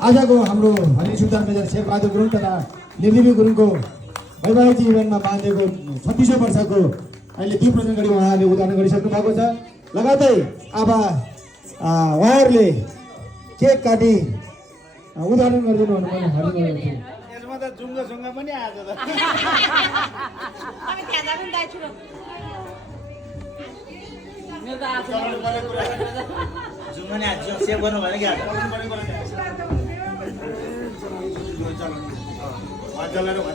आजको हाम्रो हरि सुल्तान मेजर शेरबहादुर गुरुङ तथा निर्लिपी गुरुङको वैवाहिक जीवनमा बाँधेको 36औं वर्षको अहिले दीप प्रज्वलन गरी उहाँहरूले उद्घाटन गरिसक्नु भएको छ। लगातारै अब उहाँहरूले केक काटी उद्घाटन गरिदिनु भन्नु हरि यसमा त जुङ्गा पनि आएछ त हामी त्यहाँ जानु दाइ छु मेरो त आज जुङ्गा नि आज सेभ गर्नु भने के आज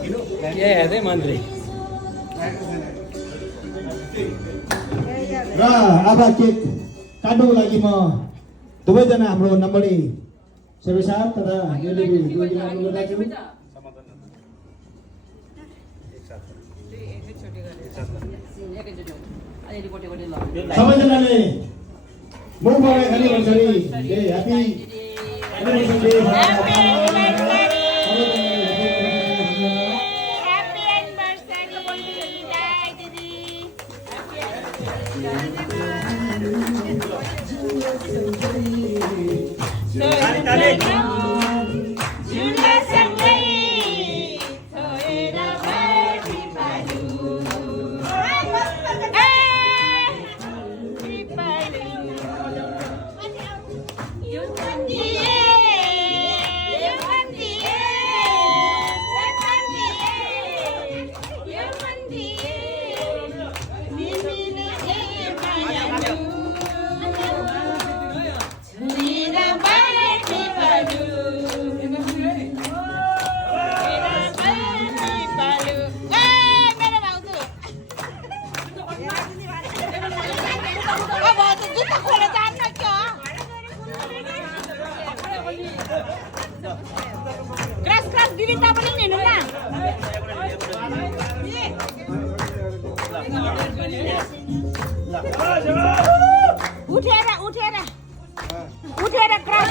के हेर्दै मन्त्री र अब केक काट्नुको लागि म दुवैजना हाम्रो नम्बरी सेवी साहब तथा निर्लिपी गुरुङलाई अनुरोध गर्छु। सबैजनाले मुखबाट खाली भन्छरी ह्यापी एनिभर्सरी डे क्रास दिदी तपाईले पनि हिँड्नु न उठेर क्रास